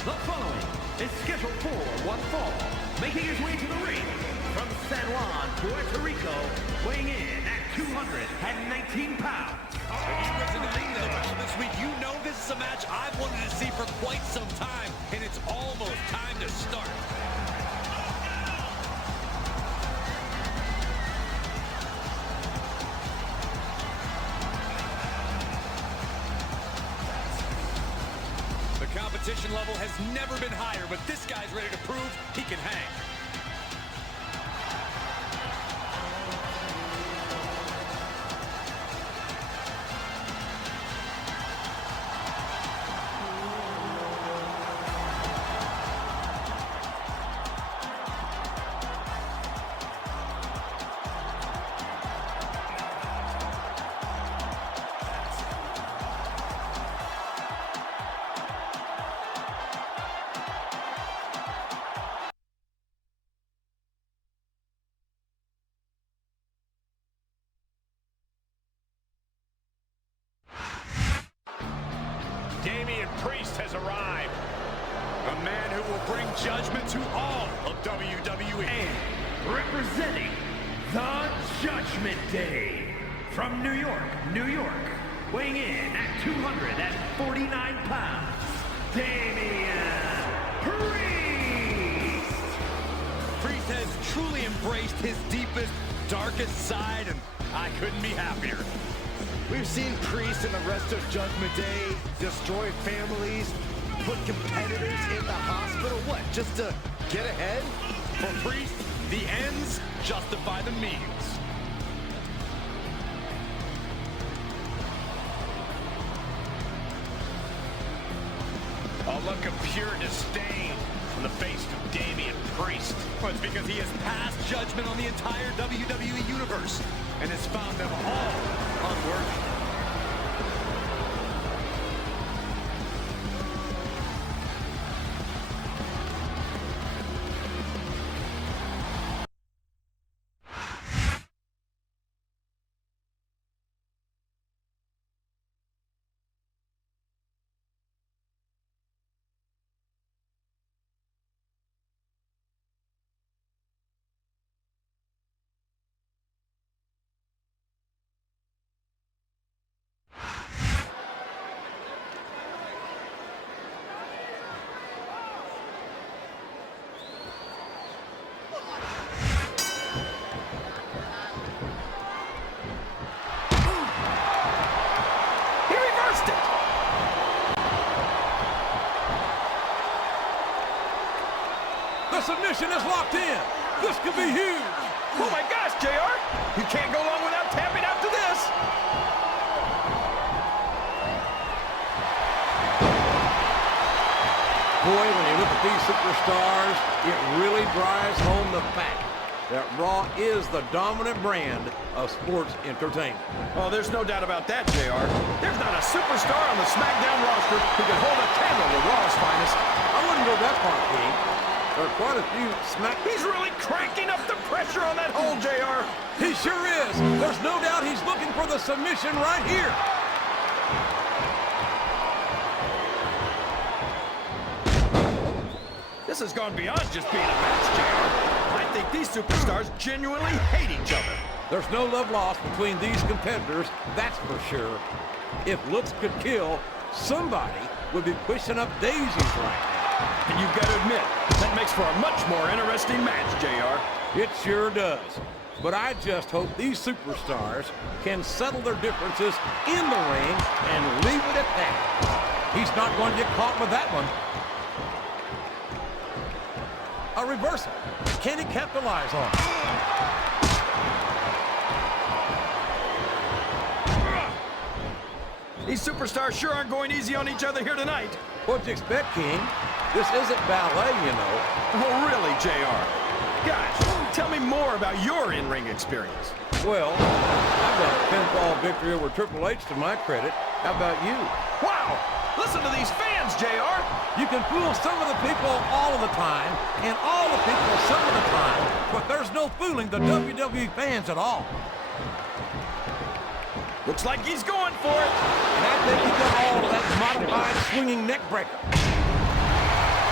The following is scheduled for one fall, making his way to the ring from San Juan, Puerto Rico, weighing in at 219 pounds. If you've listened to the battle this week, you know this is a match I've wanted to see for quite some time, and it's almost time to start. The competition level has never been higher, but this guy's ready to prove he can hang. Damien Priest has arrived. A man who will bring judgment to all of WWE. And representing the Judgment Day from New York, New York, weighing in at 249 pounds, Damien Priest. Priest has truly embraced his deepest, darkest side, and I couldn't be happier. We've seen Priest and the rest of Judgment Day destroy families, put competitors in the hospital. What, just to get ahead? For Priest, the ends justify the means. A look of pure disdain on the face of Damien Priest. Well, it's because he has passed judgment on the entire WWE Universe and has found them all unworthy. The submission is locked in. This could be huge. Oh my gosh, JR! You can't go long without tapping out to this. Boy, when you look at these superstars, it really drives home the fact that Raw is the dominant brand of sports entertainment. Oh, there's no doubt about that, JR. There's not a superstar on the Smackdown roster who can hold a candle to Raw's finest. I wouldn't go that far, King. There are quite a few He's really cranking up the pressure on that hole, JR. He sure is. There's no doubt he's looking for the submission right here. This has gone beyond just being a match, JR. I think these superstars genuinely hate each other. There's no love lost between these competitors, that's for sure. If looks could kill, somebody would be pushing up daisies right now. And you've got to admit, that makes for a much more interesting match, JR. It sure does. But I just hope these superstars can settle their differences in the ring and leave it at that. He's not going to get caught with that one. A reversal. Can he capitalize on it? These superstars sure aren't going easy on each other here tonight. What'd you expect, King? This isn't ballet, you know. Oh, really, JR? Gosh, tell me more about your in-ring experience. Well, I've got a pinfall victory over Triple H to my credit. How about you? Wow! Listen to these fans, JR! You can fool some of the people all of the time, and all the people some of the time, but there's no fooling the WWE fans at all. Looks like he's going for it. And I think he got all of that modified swinging neck breaker.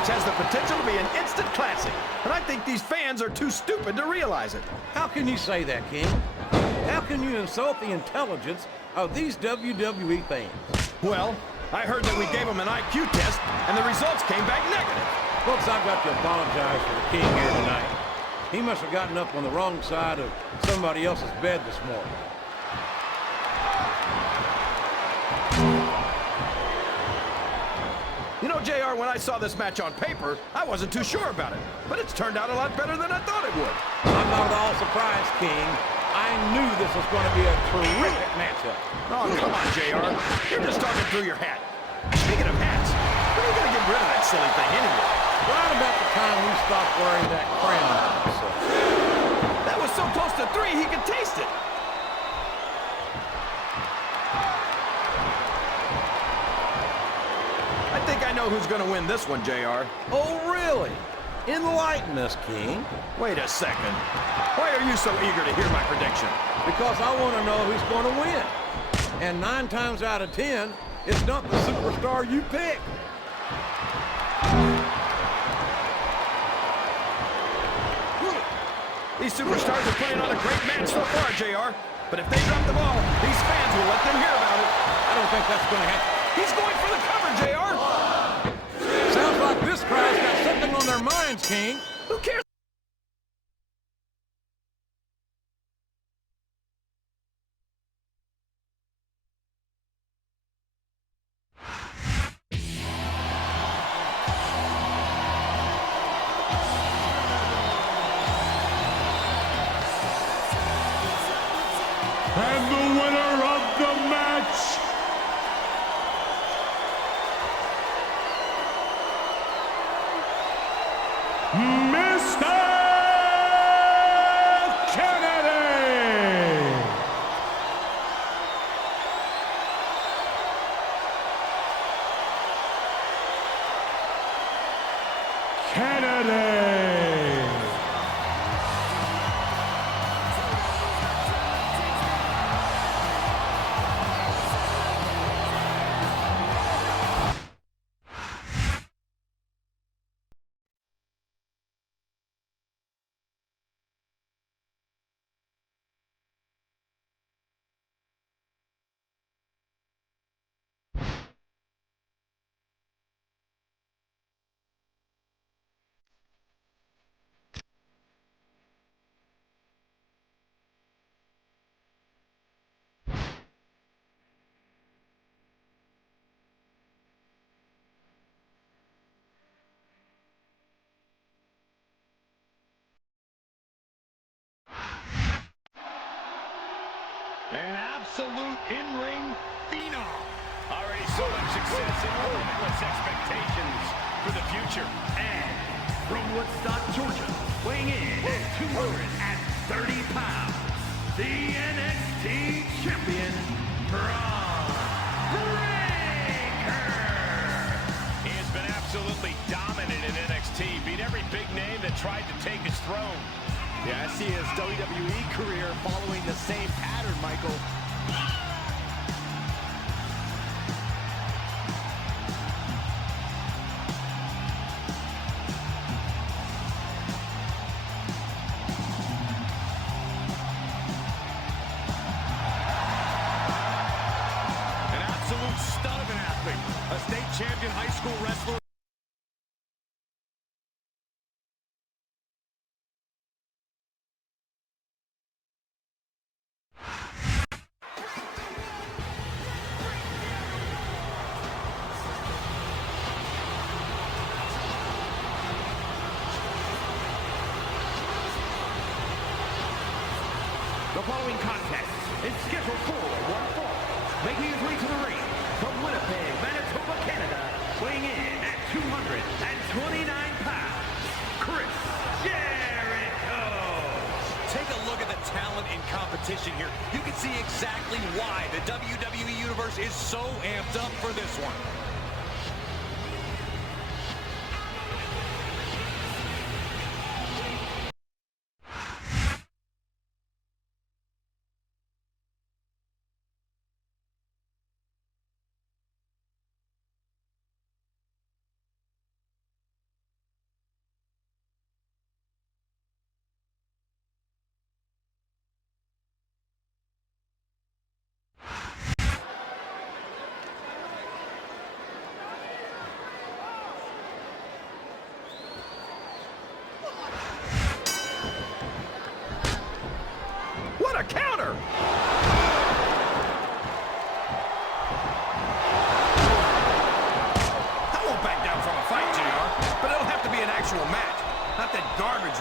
match has the potential to be an instant classic, and I think these fans are too stupid to realize it. How can you say that, King? How can you insult the intelligence of these WWE fans? Well, I heard that we gave them an IQ test, and the results came back negative. Folks, I've got to apologize for the King here tonight. He must have gotten up on the wrong side of somebody else's bed this morning. You know, JR, when I saw this match on paper, I wasn't too sure about it. But it's turned out a lot better than I thought it would. I'm not at all surprised, King. I knew this was going to be a terrific matchup. Oh, come on, JR. You're just talking through your hat. Speaking of hats, when are you going to get rid of that silly thing anyway? Right about the time we stopped wearing that crown. That was so close to 3, he could taste it. I think I know who's going to win this one, JR. Oh, really? Enlighten us, King. Wait a second. Why are you so eager to hear my prediction? Because I want to know who's going to win. And 9 times out of 10, it's not the superstar you pick. These superstars are putting on a great match so far, JR. But if they drop the ball, these fans will let them hear about it. I don't think that's going to happen. He's going for the cover, JR. Sounds like this crowd's got something on their minds, King. Who cares? And the winner of the match, Mr. Kennedy! Kennedy! An absolute in-ring phenom. Already so much success and limitless expectations for the future. And from Woodstock, Georgia, weighing in at 230 pounds, the NXT champion, Bron Breakker. He has been absolutely dominant in NXT. Beat every big name that tried to take his throne. Yeah, I see his WWE career following the same pattern, Michael. An absolute stud of an athlete. A state champion high school wrestler. The following contest is scheduled for one fall. Making his way to the ring from Winnipeg, Manitoba, Canada, weighing in at 229 pounds, Chris Jericho. Take a look at the talent in competition here. You can see exactly why the WWE Universe is so amped up for this one.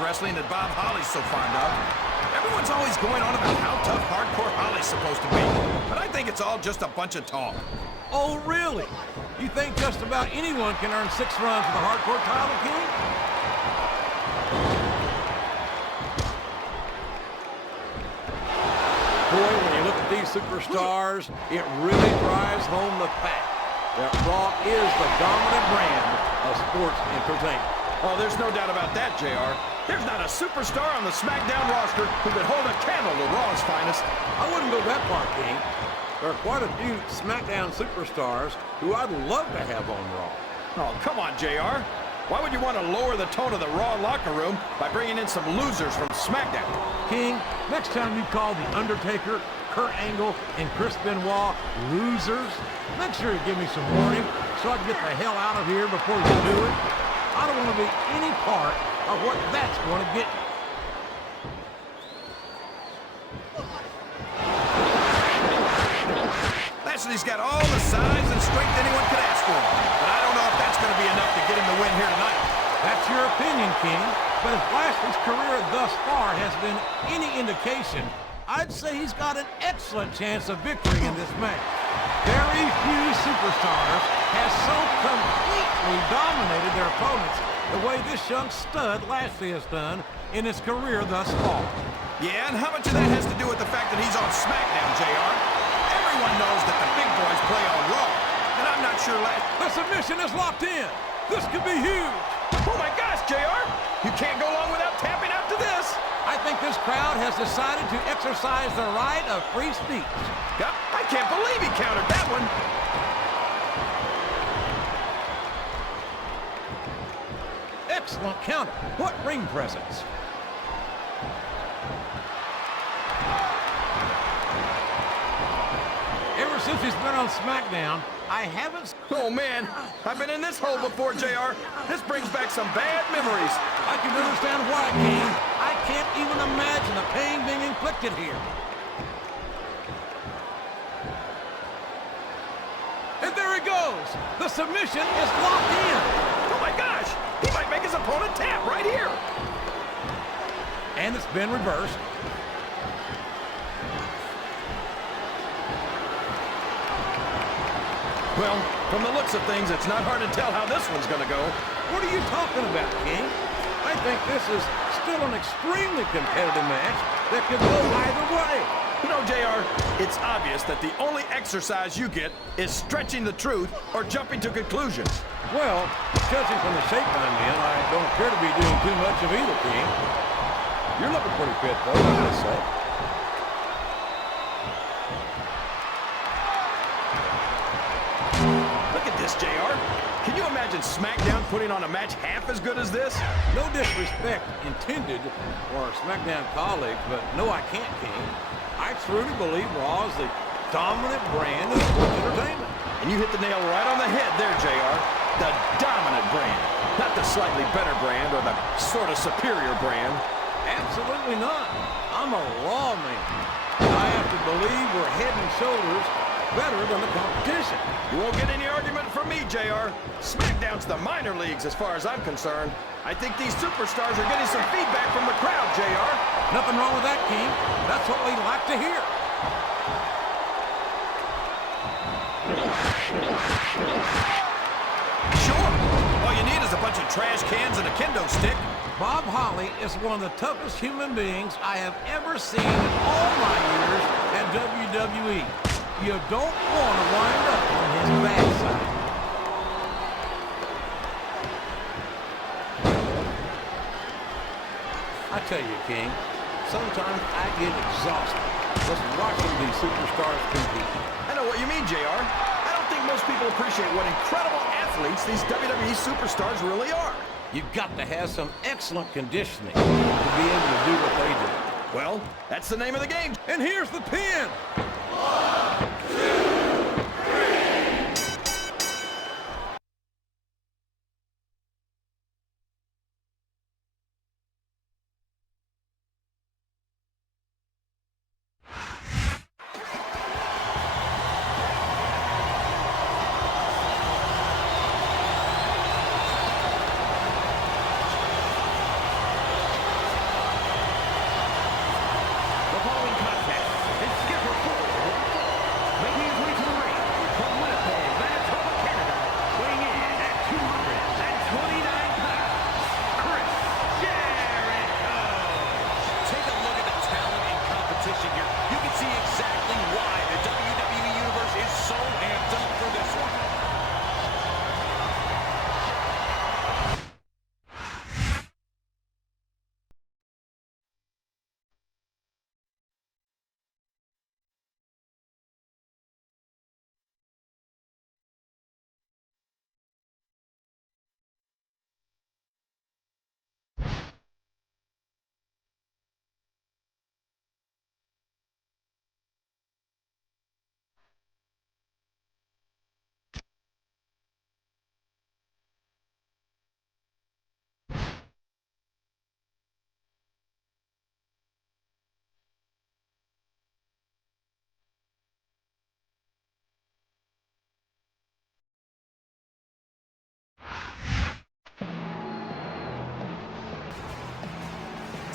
wrestling that Bob Holly's so fond of. Everyone's always going on about how tough hardcore Holly's supposed to be, but I think it's all just a bunch of talk. Oh, really? You think just about anyone can earn 6 runs with a hardcore title, King? Boy, when you look at these superstars, it really drives home the fact that Raw is the dominant brand of sports entertainment. Oh, there's no doubt about that, JR. There's not a superstar on the SmackDown roster who could hold a candle to Raw's finest. I wouldn't go that far, King. There are quite a few SmackDown superstars who I'd love to have on Raw. Oh, come on, JR. Why would you want to lower the tone of the Raw locker room by bringing in some losers from SmackDown? King, next time you call The Undertaker, Kurt Angle, and Chris Benoit losers, make sure you give me some warning so I can get the hell out of here before you do it. I don't want to be any part of what that's going to get me. Lashley's got all the size and strength anyone could ask for, but I don't know if that's going to be enough to get him the win here tonight. That's your opinion, King, but if Lashley's career thus far has been any indication, I'd say he's got an excellent chance of victory in this match. Very few superstars have so completely dominated their opponents the way this young stud Lashley has done in his career thus far. Yeah, and how much of that has to do with the fact that he's on SmackDown, JR? Everyone knows that the big boys play on Raw, and I'm not sure The submission is locked in. This could be huge. Oh my gosh, JR! You can't go long without tapping out to this! I think this crowd has decided to exercise the right of free speech. Yep, I can't believe he countered that one. Excellent counter. What ring presence. Ever since he's been on SmackDown, I haven't... Oh, man. I've been in this hole before, JR. This brings back some bad memories. I can understand why, King. I can't even imagine the pain being inflicted here. And there he goes. The submission is locked in. Oh, my gosh. He might make his opponent tap right here. And it's been reversed. Well, from the looks of things, it's not hard to tell how this one's going to go. What are you talking about, King? I think this is still an extremely competitive match that could go either way. You know, JR, it's obvious that the only exercise you get is stretching the truth or jumping to conclusions. Well, judging from the shape I'm in, I don't appear to be doing too much of either, King. You're looking pretty fit, though, I gotta say. Look at this, JR. Can you imagine SmackDown putting on a match half as good as this? No disrespect intended for our SmackDown colleagues, but no, I can't, King. I truly believe Raw is the dominant brand of sports entertainment. And you hit the nail right on the head there, JR. The dominant brand. Not the slightly better brand or the sort of superior brand. Absolutely not. I'm a Raw man. I have to believe we're head and shoulders better than the competition. You won't get any argument from me, JR. SmackDown's the minor leagues as far as I'm concerned. I think these superstars are getting some feedback from the crowd, JR. Nothing wrong with that, King. That's what we like to hear. Sure. All you need is a bunch of trash cans and a kendo stick. Bob Holly is one of the toughest human beings I have ever seen in all my years at WWE. You don't want to wind up on his bad side. I tell you, King, sometimes I get exhausted just watching these superstars compete. I know what you mean, JR. I don't think most people appreciate what incredible athletes these WWE superstars really are. You've got to have some excellent conditioning to be able to do what they do. Well, that's the name of the game. And here's the pin. 1, 2, 3.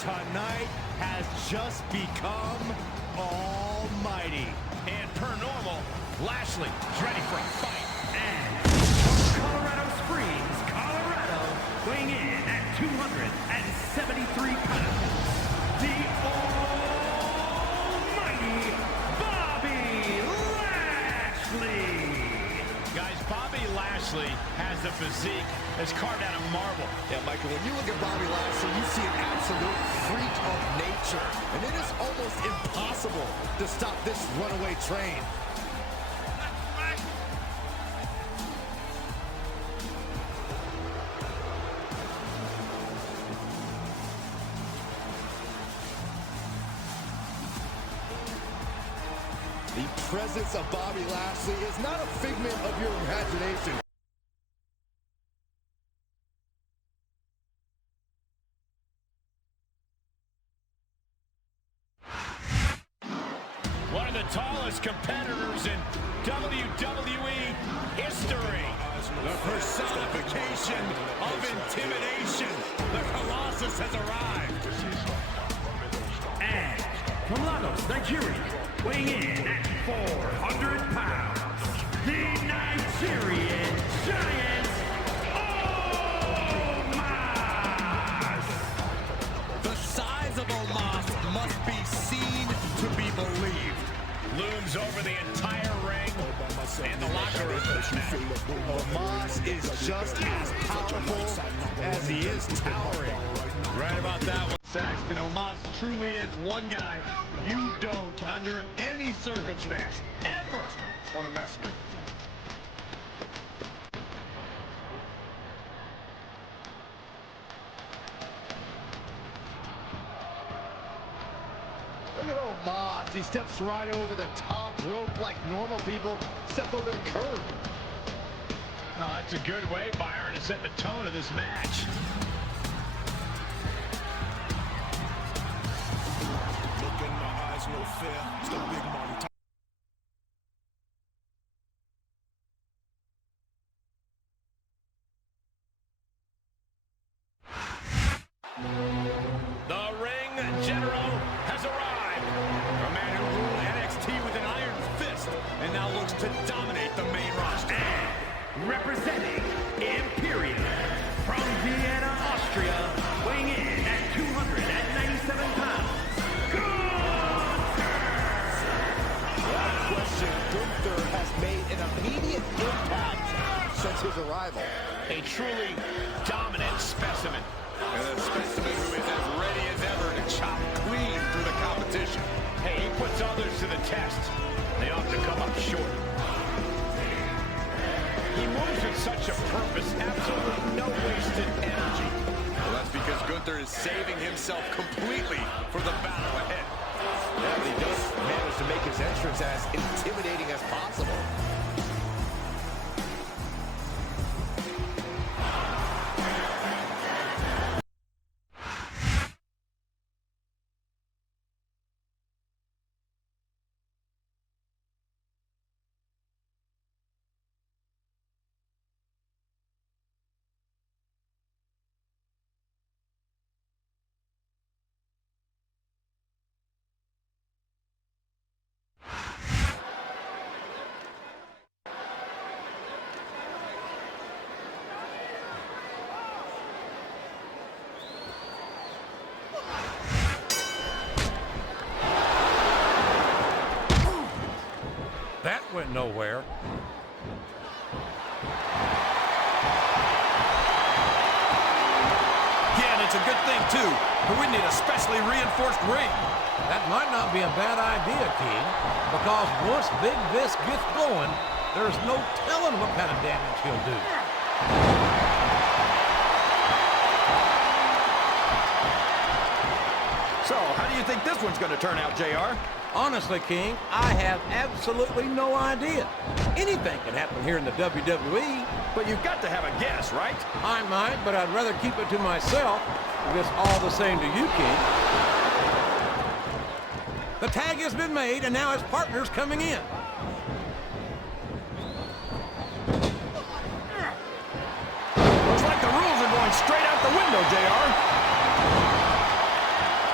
tonight has just become almighty. And per normal, Lashley is ready for a fight. And from Colorado Springs, Colorado, weighing in at 273 pounds, the almighty Bobby Lashley. Guys, Bobby Lashley has a physique that's carved out of marble. Yeah, Michael, when you look at Bobby Lashley, you see an absolute freak of nature. And it is almost impossible to stop this runaway train. The presence of Bobby Lashley is not a figment of your imagination. One of the tallest competitors in WWE history. The personification of intimidation. The Colossus has arrived. And from Lagos, Nigeria, weighing in at 400 pounds, the Nigerian Giant, Omos! The size of Omos must be seen to be believed. Looms over the entire ring and the locker room. Omos is just as powerful as he is towering. Right about that one. Saxton, Omos truly is one guy you don't, under any circumstance, ever want to mess with. Look at Omos. He steps right over the top rope like normal people step over the curb. No, that's a good way, Byron, to set the tone of this match. Look in my eyes, no fear. It's the big money. The ring general has arrived. A man who ruled NXT with an iron fist and now looks to dominate the main roster. And representing Imperium from Vienna, Austria, weighing in at 297 pounds, Without question, Cunther has made an immediate impact since his arrival. A truly dominant specimen. And a specimen who is as ready as ever to chop clean through the competition. Hey, he puts others to the test. They often come up short. He moves with such a purpose, absolutely no wasted energy. Well, that's because Cunther is saving himself completely for the battle ahead. Yeah, but he does manage to make his entrance as intimidating as possible. That went nowhere. Yeah, and it's a good thing, too. But we need a specially reinforced ring. That might not be a bad idea, King, because once Big Vis gets going, there's no telling what kind of damage he'll do. So, how do you think this one's going to turn out, JR? Honestly, King, I have absolutely no idea. Anything can happen here in the WWE. But you've got to have a guess, right? I might, but I'd rather keep it to myself if it's all the same to you, King. The tag has been made, and now his partner's coming in. Looks like the rules are going straight out the window, JR.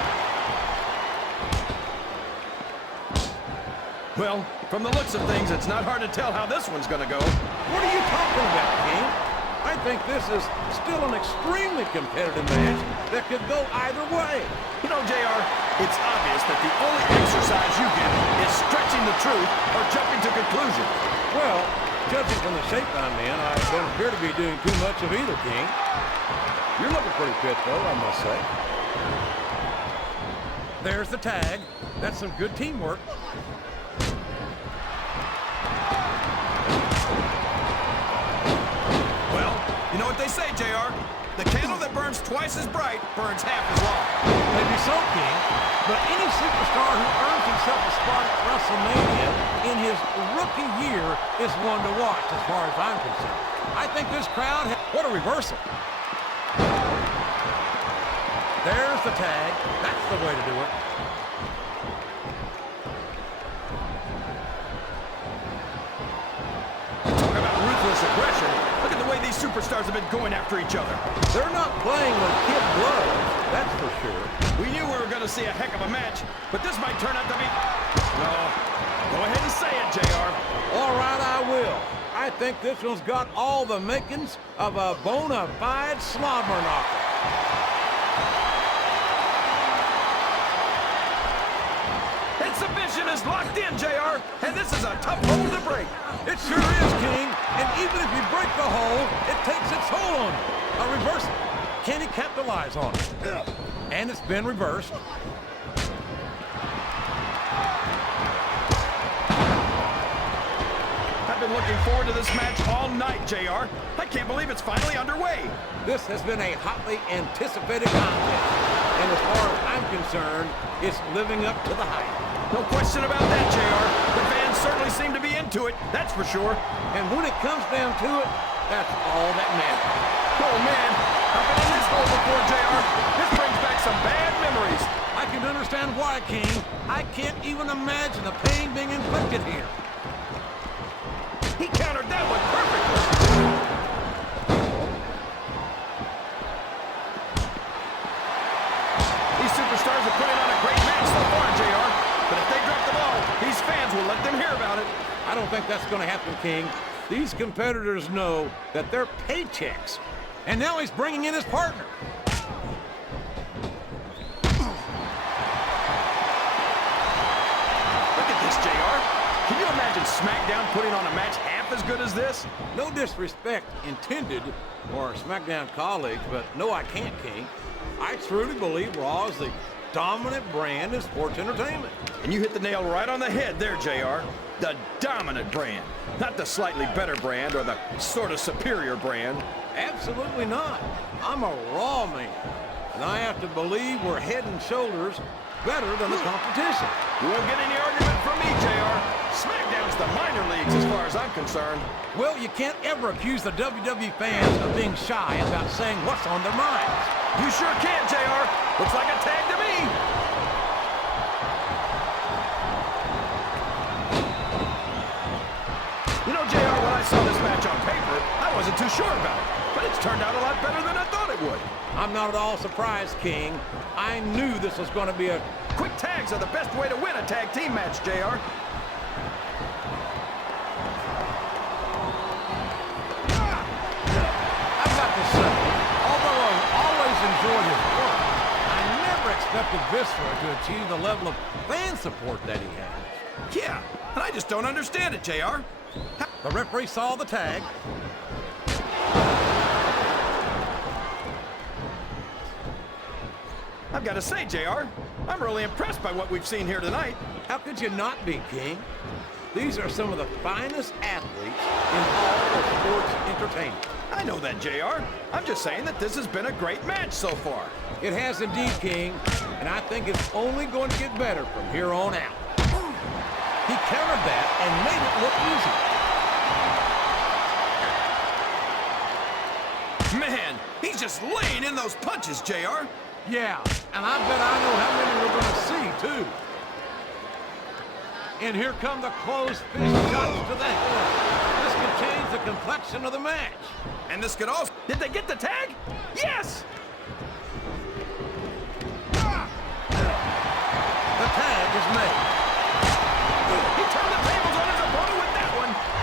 From the looks of things, it's not hard to tell how this one's gonna go. What are you talking about, King? I think this is still an extremely competitive match that could go either way. You know, JR, it's obvious that the only exercise you get is stretching the truth or jumping to conclusions. Well, judging from the shape I'm in, I don't appear to be doing too much of either, King. You're looking pretty fit, though, I must say. There's the tag. That's some good teamwork. Well, you know what they say, JR? The candle that burns twice as bright burns half as long. Maybe so, King. But any superstar who earns himself a spot at WrestleMania in his rookie year is one to watch, as far as I'm concerned. I think this crowd what a reversal. There's the tag. That's the way to do it. Talk about ruthless aggression. Look at the way these superstars have been going after each other. They're not playing with kid gloves, that's for sure. We knew we were going to see a heck of a match, but this might turn out to be... No. Go ahead and say it, JR. All right, I will. I think this one's got all the makings of a bona fide slobber knocker. That submission is locked in, JR, and this is a tough hole to break. It sure is, King. And even if you break the hole, it takes its toll on you. A reversal. Can he capitalize on it? And it's been reversed. I've been looking forward to this match all night, JR. I can't believe it's finally underway. This has been a hotly anticipated contest. And as far as I'm concerned, it's living up to the hype. No question about that, JR. The fans certainly seem to be into it, that's for sure. And when it comes down to it, that's all that matters. Oh, man. I've been in this hole before, JR. This brings back some bad memories. I can understand why, King. I can't even imagine the pain being inflicted here. He countered that one perfectly. These superstars are putting on a great match so far, JR. But if they drop the ball, these fans will let them hear about it. I don't think that's going to happen, King. These competitors know that they're paychecks. And now he's bringing in his partner. Look at this, JR. Can you imagine SmackDown putting on a match half as good as this? No disrespect intended for our SmackDown colleagues, but no, I can't, King. I truly believe Raw is the dominant brand in sports entertainment. And you hit the nail right on the head there, JR. The dominant brand. Not the slightly better brand or the sort of superior brand. Absolutely not. I'm a Raw man. And I have to believe we're head and shoulders better than the competition. You won't get any argument from me, JR. SmackDown's the minor leagues as far as I'm concerned. Well, you can't ever accuse the WWE fans of being shy about saying what's on their minds. You sure can, JR. Looks like a tag to me. You know, JR, when I saw this match on paper, I wasn't too sure about it. But it's turned out a lot better than I thought it would. I'm not at all surprised, King. I knew this was going to be a... Quick tags are the best way to win a tag team match, JR. I've got to say, although I've always enjoyed his work, I never expected Viscera to achieve the level of fan support that he has. Yeah, and I just don't understand it, JR. The referee saw the tag. I've got to say, JR, I'm really impressed by what we've seen here tonight. How could you not be, King? These are some of the finest athletes in all of sports entertainment. I know that, JR. I'm just saying that this has been a great match so far. It has indeed, King, and I think it's only going to get better from here on out. He countered that and made it look easy. Man, he's just laying in those punches, JR. Yeah, and I bet I know how many we're going to see, too. And here come the closed fist shots to the head. This could change the complexion of the match. And this could also... Did they get the tag? Yes! The tag is made. He turned the tables on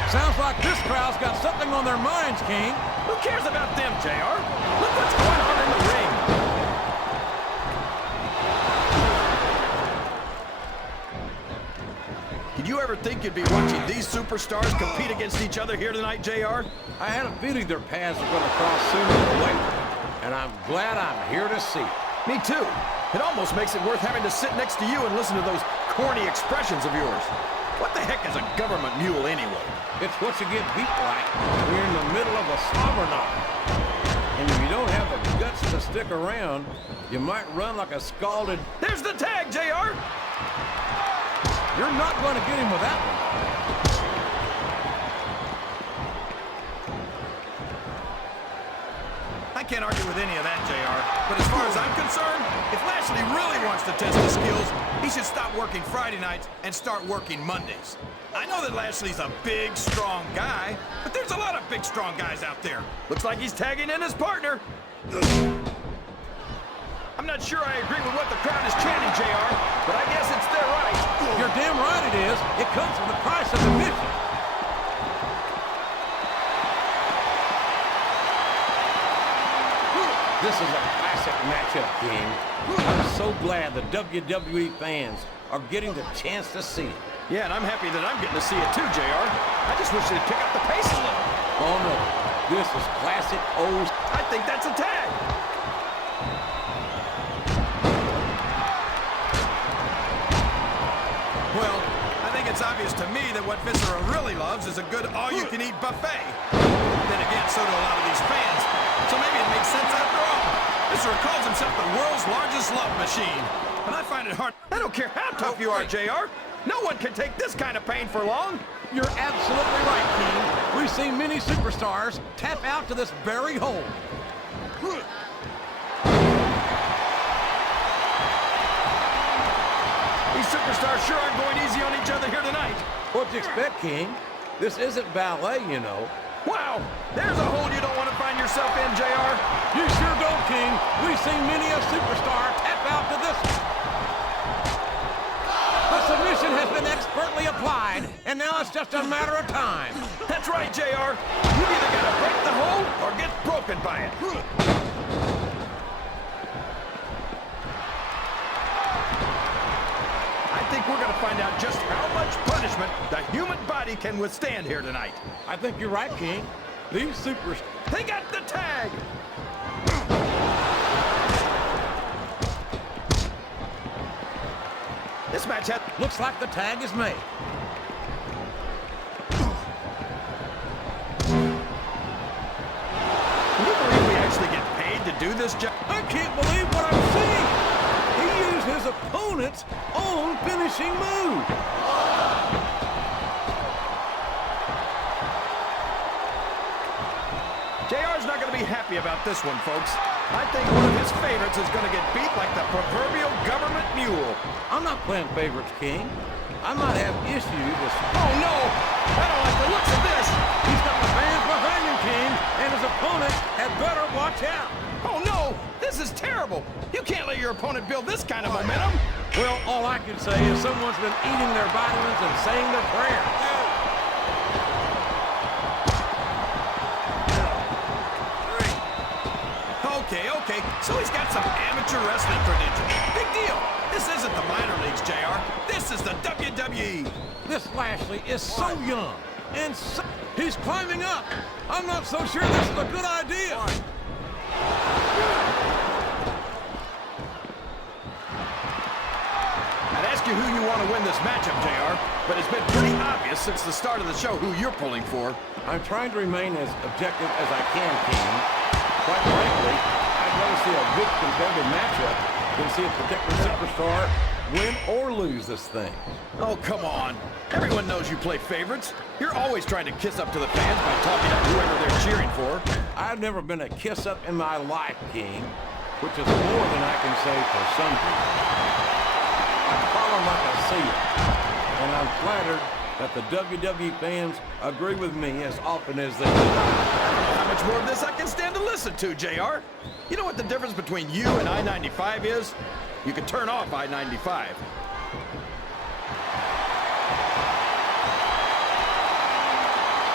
Sounds like this crowd's got something on their minds, King. Who cares about them, JR? Look what's going on in the ring. Did you ever think you'd be watching these superstars compete against each other here tonight, JR? I had a feeling their paths were going to cross sooner or later, and I'm glad I'm here to see it. Me too. It almost makes it worth having to sit next to you and listen to those corny expressions of yours. What the heck is a government mule anyway? It's what you get beat like when you're in the middle of a slobber knock. And if you don't have the guts to stick around, you might run like a scalded... There's the tag, JR! You're not going to get him with that one. I can't argue with any of that, JR. But as far as I'm concerned, if Lashley really wants to test his skills, he should stop working Friday nights and start working Mondays. I know that Lashley's a big, strong guy, but there's a lot of big, strong guys out there. Looks like he's tagging in his partner. I'm not sure I agree with what the crowd is chanting, JR, but I guess it's their right. You're damn right it is. It comes with the price of admission. This is a classic matchup, King. I'm so glad the WWE fans are getting the chance to see it. Yeah, and I'm happy that I'm getting to see it too, JR. I just wish they'd pick up the pace a little. Oh, no. This is classic old... I think that's a tag. Well, I think it's obvious to me that what Viscera really loves is a good all-you-can-eat buffet. Then again, so do a lot of these fans. So maybe it makes sense after all. Viscera calls himself the world's largest love machine. But I find it hard. I don't care how tough you are, JR. No one can take this kind of pain for long. You're absolutely right, King. We've seen many superstars tap out to this very hole. These superstars sure aren't going easy on each other here tonight. What'd you expect, King? This isn't ballet, you know. Wow, there's a hole you don't want to find yourself in, JR. You sure don't, King. We've seen many a superstar tap out to this one. The submission has been expertly applied, and now it's just a matter of time. That's right, JR. You either got to break the hole or get broken by it. I think we're going to find out just how much punishment the human body can withstand here tonight. I think you're right, King. These supers... They got the tag! This match had... Looks like the tag is made. Can you believe we actually get paid to do this job? I can't believe what I'm seeing. He used his opponent's own finishing move. JR's not going to be happy about this one, folks. I think one of his favorites is going to get beat like the proverbial government mule. I'm not playing favorites, King. I might have issues with... Oh, no! I don't like the looks of this! He's got the fans behind him, King, and his opponent had better watch out. Oh, no! This is terrible! You can't let your opponent build this kind of momentum! Well, all I can say is someone's been eating their vitamins and saying their prayers. Okay, so he's got some amateur wrestling credentials. Big deal! This isn't the minor leagues, JR. This is the WWE. This Lashley is so young, and so... He's climbing up. I'm not so sure this is a good idea. I'd ask you who you want to win this matchup, JR, but it's been pretty obvious since the start of the show who you're pulling for. I'm trying to remain as objective as I can, King. Quite frankly, I'd rather see a good competitive matchup than see a particular superstar win or lose this thing. Oh, come on. Everyone knows you play favorites. You're always trying to kiss up to the fans by talking to whoever they're cheering for. I've never been a kiss-up in my life, King, which is more than I can say for some people. I follow like I see it, and I'm flattered that the WWE fans agree with me as often as they do. How much more of this I can stand to listen to, JR? You know what the difference between you and I-95 is? You can turn off I-95.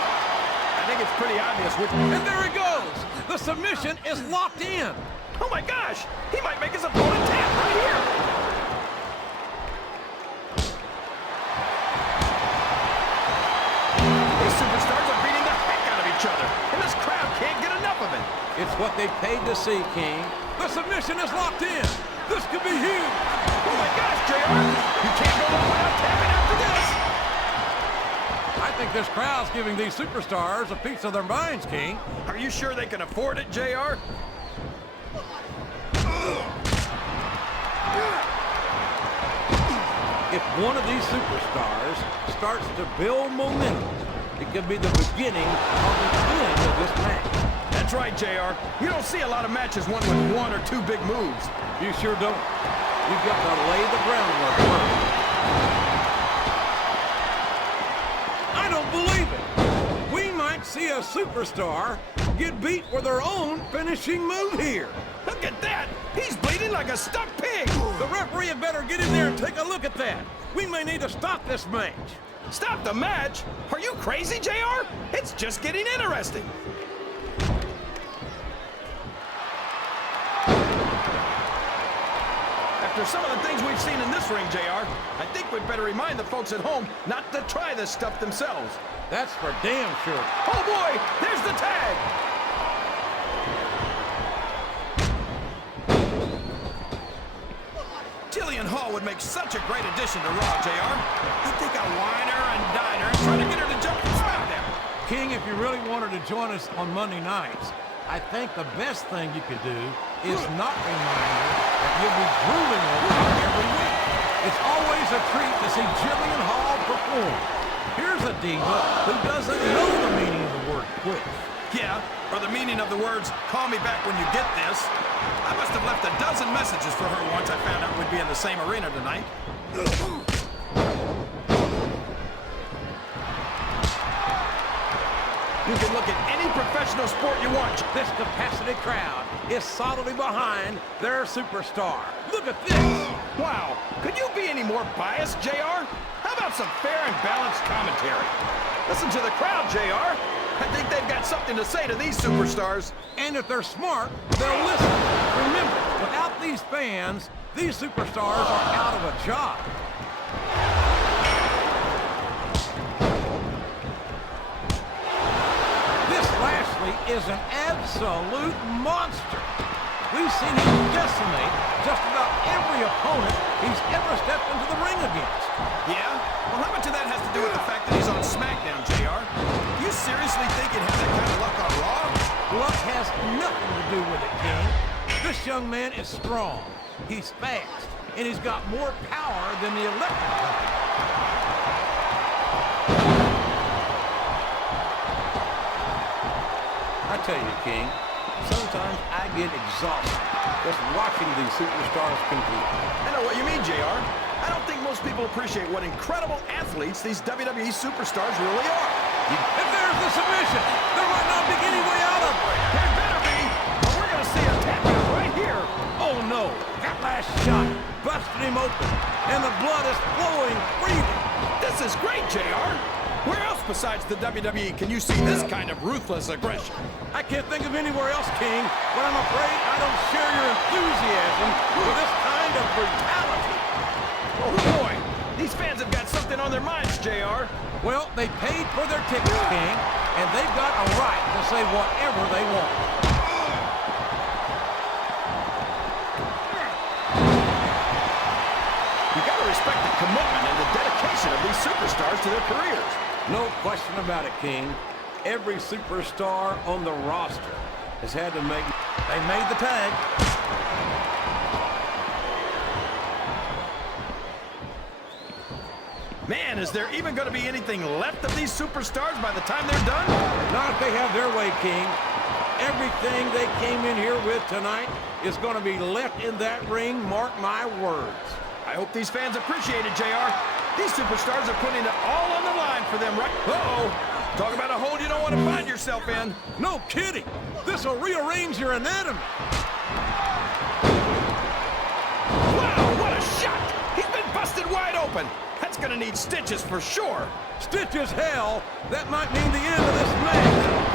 I think it's pretty obvious which... And there he goes. The submission is locked in. Oh my gosh! He might make his opponent tap right here! These superstars are beating the heck out of each other, and this crowd can't get enough of it. It's what they paid to see, King. The submission is locked in. This could be huge. Oh my gosh, JR! You can't go on without tapping after this! I think this crowd's giving these superstars a piece of their minds, King. Are you sure they can afford it, JR? If one of these superstars starts to build momentum, it could be the beginning of the end of this match. That's right, JR. You don't see a lot of matches won with one or two big moves. You sure don't. You've got to lay the groundwork first. I don't believe it. We might see a superstar get beat with their own finishing move here. Look at that! He's bleeding like a stuck pig! The referee had better get in there and take a look at that. We may need to stop this match. Stop the match? Are you crazy, JR? It's just getting interesting. After some of the things we've seen in this ring, JR, I think we'd better remind the folks at home not to try this stuff themselves. That's for damn sure. Oh boy, there's the tag! Jillian Hall would make such a great addition to Raw, JR. I think I'll wine her and dine her and try to get her to jump from Smackdown. King, if you really wanted to join us on Monday nights, I think the best thing you could do is not remind her that you'll be drooling over her every week. It's always a treat to see Jillian Hall perform. Here's a diva who doesn't know the meaning of the word quit. Yeah, or the meaning of the words, call me back when you get this. I must have left a dozen messages for her once I found out we'd be in the same arena tonight. You can look at any professional sport you want. This capacity crowd is solidly behind their superstar. Look at this. Wow, could you be any more biased, JR? How about some fair and balanced commentary? Listen to the crowd, JR. I think they've got something to say to these superstars. And if they're smart, they'll listen. Remember, without these fans, these superstars are out of a job. This Lashley is an absolute monster. We've seen him decimate just about every opponent he's ever stepped into the ring against. Yeah? Well, how much of that has to do with the fact that he's on Smackdown, JR? You seriously think he'd have that kind of luck on Raw? Luck has nothing to do with it, King. This young man is strong, he's fast, and he's got more power than the electric company. I tell you, King, sometimes I get exhausted just watching these superstars compete. I know what you mean, JR. I don't think most people appreciate what incredible athletes these WWE superstars really are. And there's the submission. There might not be any way out of it. There better be, or we're going to see a tap out right here. Oh, no. That last shot busted him open, and the blood is flowing freely. This is great, JR. Where else besides the WWE can you see this kind of ruthless aggression? I can't think of anywhere else, King, but I'm afraid I don't share your enthusiasm for this kind of brutality. Oh, boy. These fans have got something on their minds, JR. Well, they paid for their tickets, King, and they've got a right to say whatever they want. You got to respect the commitment and the dedication of these superstars to their careers. No question about it, King. Every superstar on the roster has had to make... They made the tag. Man, is there even going to be anything left of these superstars by the time they're done? Not if they have their way, King. Everything they came in here with tonight is going to be left in that ring, mark my words. I hope these fans appreciate it, JR. These superstars are putting it all on the line for them, right? Uh-oh. Talk about a hole you don't want to find yourself in. No kidding. This will rearrange your anatomy. Wow, what a shot! He's been busted wide open. That's going to need stitches for sure. Stitches, hell. That might mean the end of this match.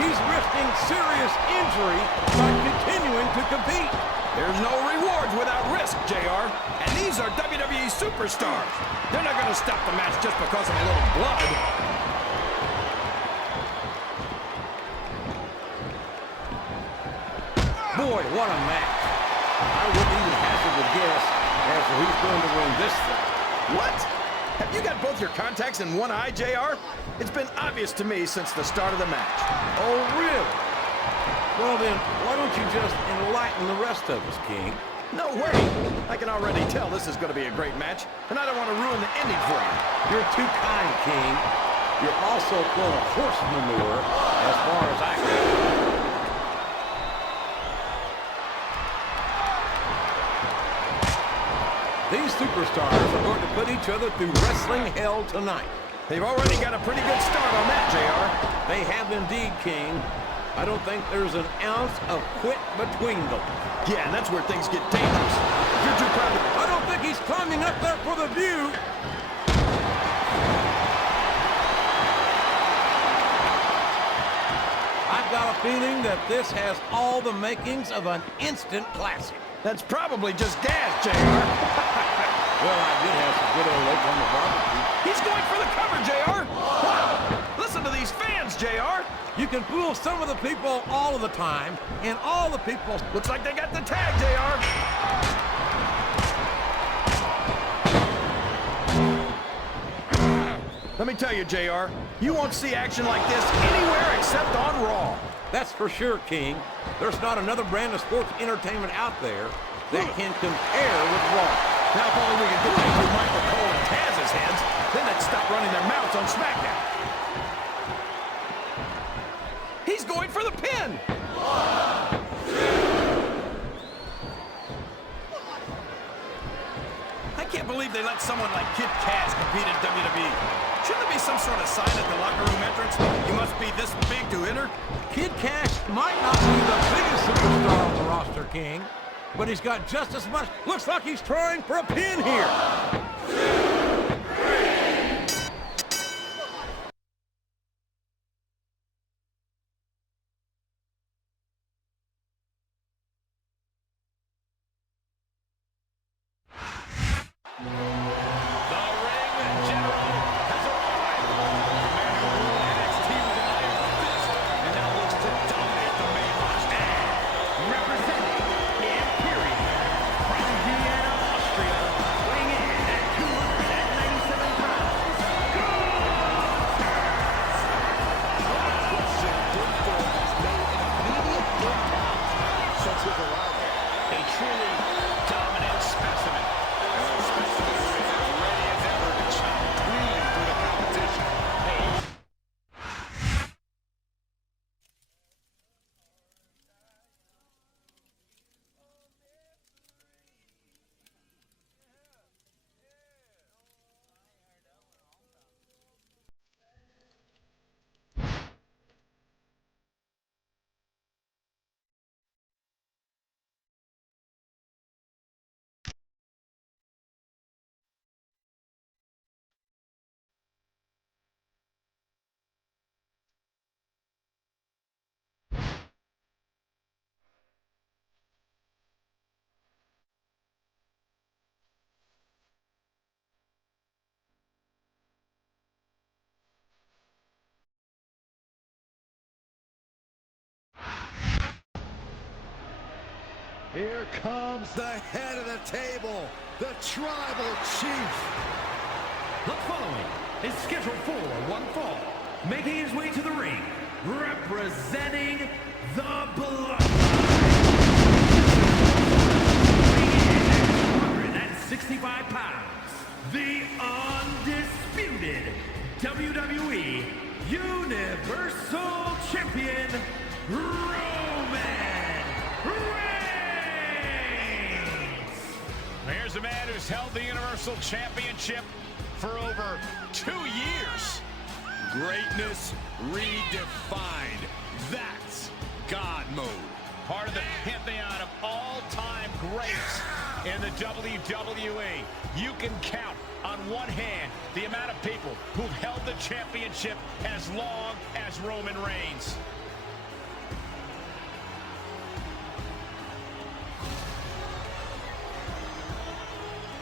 risking serious injury by continuing to compete. There's no rewards without risk, JR. And these are WWE superstars. They're not going to stop the match just because of a little blood. Boy, what a match. I wouldn't even hazard a guess as to who's going to win this thing. What? Have you got both your contacts in one eye, JR? It's been obvious to me since the start of the match. Oh, really? Well, then, why don't you just enlighten the rest of us, King? No way. I can already tell this is going to be a great match, and I don't want to ruin the ending for you. You're too kind, King. You're also full of horse manure, as far as I can. These superstars are going to put each other through wrestling hell tonight. They've already got a pretty good start on that, JR. They have indeed, King. I don't think there's an ounce of quit between them. Yeah, and that's where things get dangerous. If you're too proud to... I don't think he's climbing up there for the view. I've got a feeling that this has all the makings of an instant classic. That's probably just gas, JR. Well, I did have some good old legs on the barbecue. He's going for the cover, JR. Wow. Listen to these fans, JR. You can fool some of the people all of the time, and all the people... Looks like they got the tag, JR. Let me tell you, JR, you won't see action like this anywhere except on Raw. That's for sure, King. There's not another brand of sports entertainment out there that can compare with Raw. Now, if only we could get that through Michael Cole and Taz's heads, then they'd stop running their mouths on Smackdown. He's going for the pin. I can't believe they let someone like Kid Cash compete in WWE. Shouldn't there be some sort of sign at the locker room entrance? You must be this big to enter. Kid Cash might not be the biggest superstar on the roster, King, but he's got just as much. Looks like he's trying for a pin here. Here comes the head of the table, the Tribal Chief. The following is scheduled for one fall, making his way to the ring, representing the Blood. Weighing in at 265 pounds, the undisputed WWE Universal Champion, Roman Reigns. Here's a man who's held the Universal Championship for over 2 years. Greatness redefined. That's God mode. Part of the pantheon of all-time greats in the WWE. You can count on one hand the amount of people who've held the championship as long as Roman Reigns.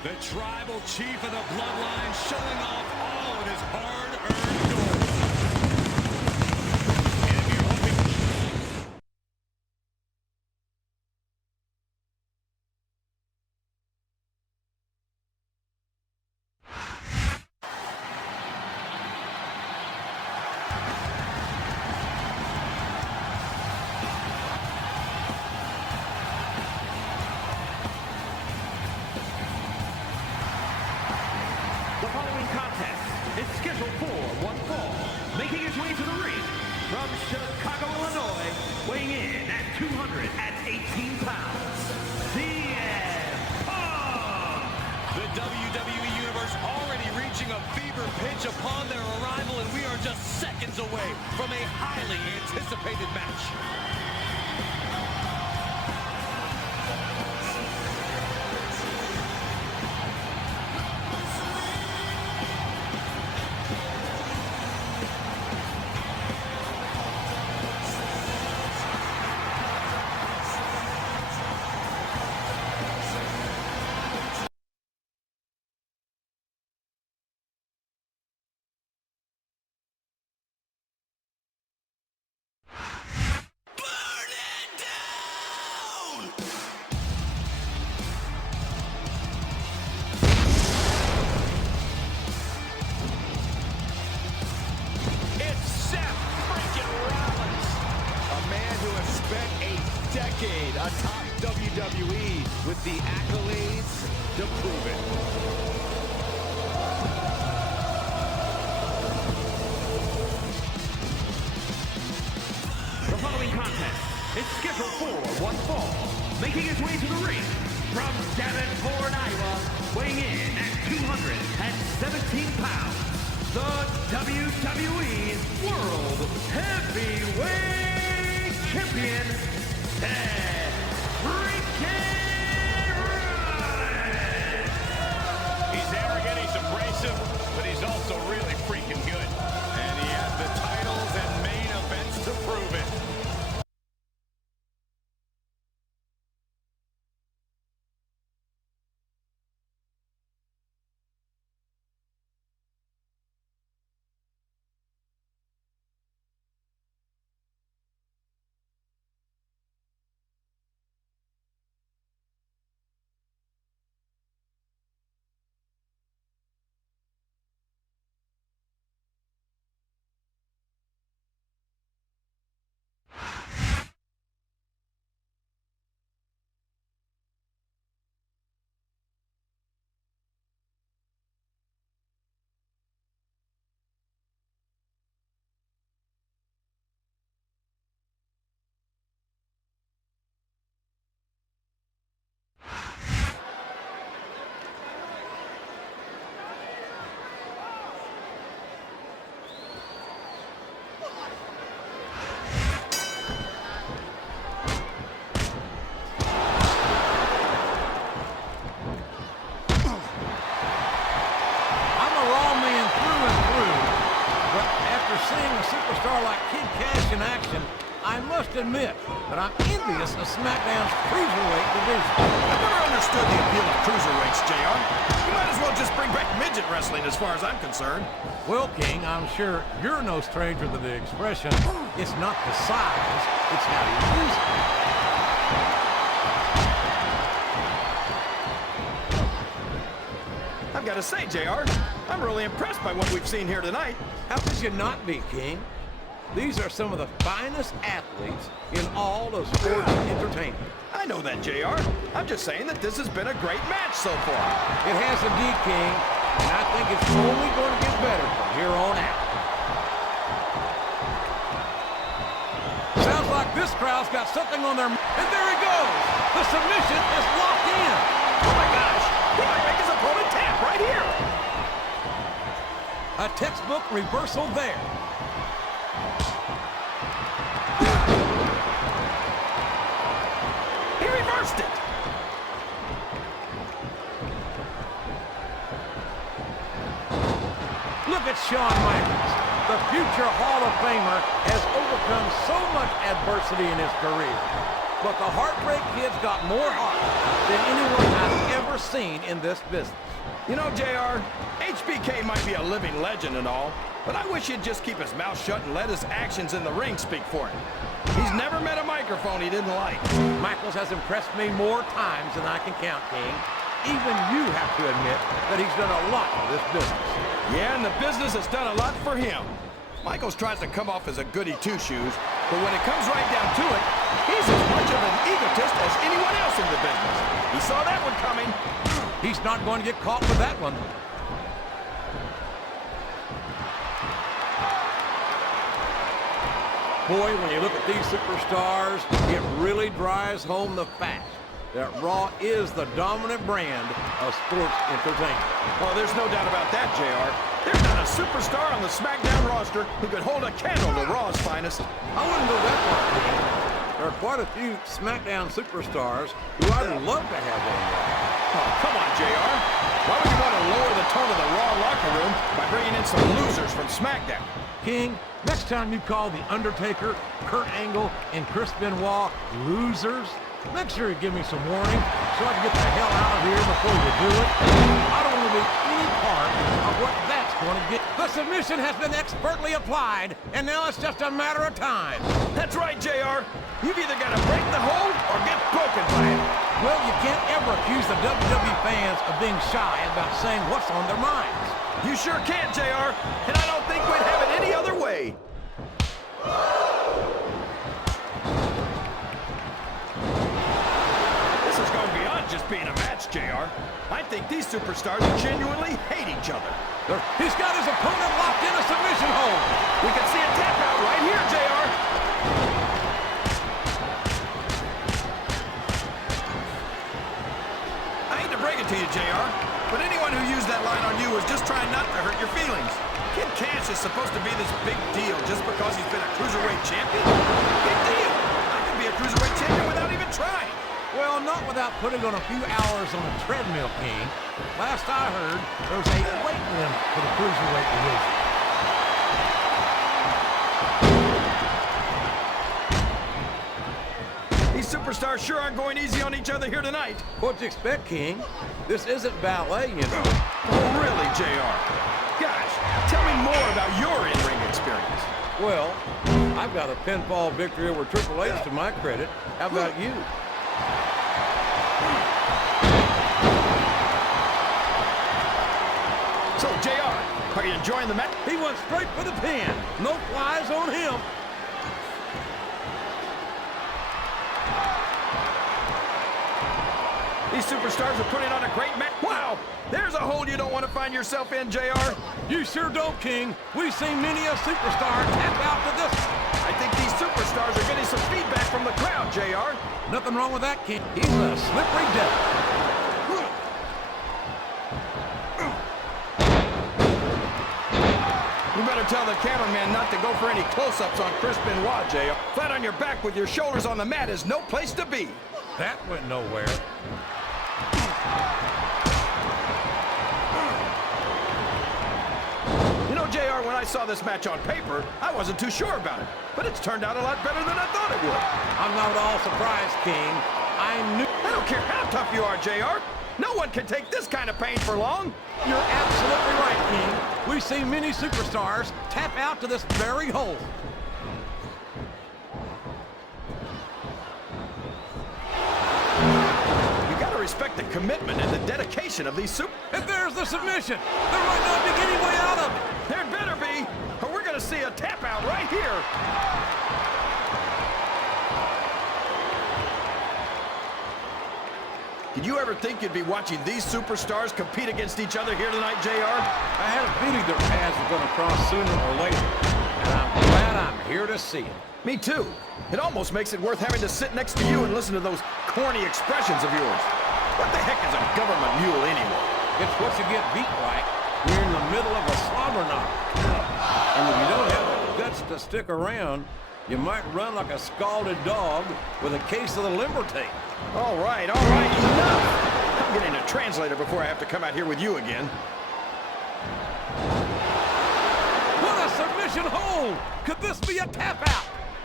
The tribal chief of the bloodline showing off all of his hard-earned gold. And if you're hoping... The following contest is scheduled for one fall. Making his way to the ring from Chicago, Illinois, weighing in at 218 pounds, CM Punk! The WWE Universe already reaching a fever pitch upon their arrival, and we are just seconds away from a highly anticipated match. It's Seth freaking Rollins. A man who has spent a decade atop WWE with the accolades to prove it. The following contest is scheduled for one fall. Making his way to the ring from Davenport, Iowa, weighing in at 217 pounds, the WWE World Heavyweight Champion, Seth freaking Rollins! He's arrogant, he's abrasive, but he's also really freaking good. And he has the titles and main events to prove it. I must admit that I'm envious of SmackDown's cruiserweight division. I've never understood the appeal of cruiserweights, JR. You might as well just bring back midget wrestling as far as I'm concerned. Well, King, I'm sure you're no stranger to the expression, it's not the size, it's how you use it. I've got to say, JR, I'm really impressed by what we've seen here tonight. How could you not be, King? These are some of the finest athletes in all of sports entertainment. I know that, JR. I'm just saying that this has been a great match so far. It has indeed, King, and I think it's only going to get better from here on out. Sounds like this crowd's got something on their... And there he goes! The submission is locked in! Oh my gosh! He might make his opponent tap right here! A textbook reversal there. He reversed it! Look at Shawn Michaels. The future Hall of Famer has overcome so much adversity in his career. but the Heartbreak Kid's got more heart than anyone I've ever seen in this business. You know, JR, HBK might be a living legend and all, but I wish he'd just keep his mouth shut and let his actions in the ring speak for him. He's never met a microphone he didn't like. Michaels has impressed me more times than I can count, King. Even you have to admit that he's done a lot for this business. Yeah, and the business has done a lot for him. Michaels tries to come off as a goody two-shoes, but when it comes right down to it, he's as much of an egotist as anyone else in the business. He saw that one coming. He's not going to get caught with that one. Boy, when you look at these superstars, it really drives home the fact that Raw is the dominant brand of sports entertainment. Oh, there's no doubt about that, JR. There's not a superstar on the SmackDown roster who could hold a candle to Raw's finest. I wouldn't go that far, King. There are quite a few SmackDown superstars who I'd love to have on Raw. Oh, come on, JR. Why would you want to lower the tone of the Raw locker room by bringing in some losers from SmackDown? King, next time you call The Undertaker, Kurt Angle, and Chris Benoit losers, make sure you give me some warning so I can get the hell out of here before you do it. I don't want to be any part of what that's going to get. The submission has been expertly applied, and now it's just a matter of time. That's right, JR. You've either got to break the hold or get broken by it. Well, you can't ever accuse the WWE fans of being shy about saying what's on their minds. You sure can, JR, and I don't think we'd have it any other way. This is going beyond just being a match, JR. I think these superstars genuinely hate each other. He's got his opponent locked in a submission hold. We can see a tap out right here, JR. I hate to break it to you, JR, but anyone who used that line on you was just trying not to hurt your feelings. Kid Cash is supposed to be this big deal just because he's been a cruiserweight champion? Big deal! I could be a cruiserweight champion without even trying. Well, not without putting on a few hours on a treadmill, King. Last I heard, there's a weight limit for the cruiserweight division. These superstars sure aren't going easy on each other here tonight. What'd you expect, King? This isn't ballet, you know. Oh, really, JR? Gosh, tell me more about your in-ring experience. Well, I've got a pinfall victory over Triple H to my credit. How about you? So, JR, are you enjoying the match? He went straight for the pin. No flies on him. These superstars are putting on a great match. Wow, there's a hole you don't want to find yourself in, JR. You sure don't, King. We've seen many a superstar tap out to this. I think these superstars are getting some feedback from the crowd, JR. Nothing wrong with that, King. He's a slippery devil. You better tell the cameraman not to go for any close-ups on Chris Benoit, JR. Flat on your back with your shoulders on the mat is no place to be. That went nowhere. You know, JR, when I saw this match on paper, I wasn't too sure about it. But it's turned out a lot better than I thought it would. I'm not at all surprised, King. I don't care how tough you are, JR. No one can take this kind of pain for long. You're absolutely right, King. We've seen many superstars tap out to this very hole. You gotta respect the commitment and the dedication of these And there's the submission. There might not be any way out of it. There better be, or we're gonna see a tap out right here. Did you ever think you'd be watching these superstars compete against each other here tonight, JR? I had a feeling their paths were going to cross sooner or later, and I'm glad I'm here to see it. Me too. It almost makes it worth having to sit next to you and listen to those corny expressions of yours. What the heck is a government mule anyway? It's what you get beat like when you're in the middle of a slobber knock. And if you don't have the guts to stick around, you might run like a scalded dog with a case of the limber tape. All right, enough! I'm getting a translator before I have to come out here with you again. What a submission hold! Could this be a tap out?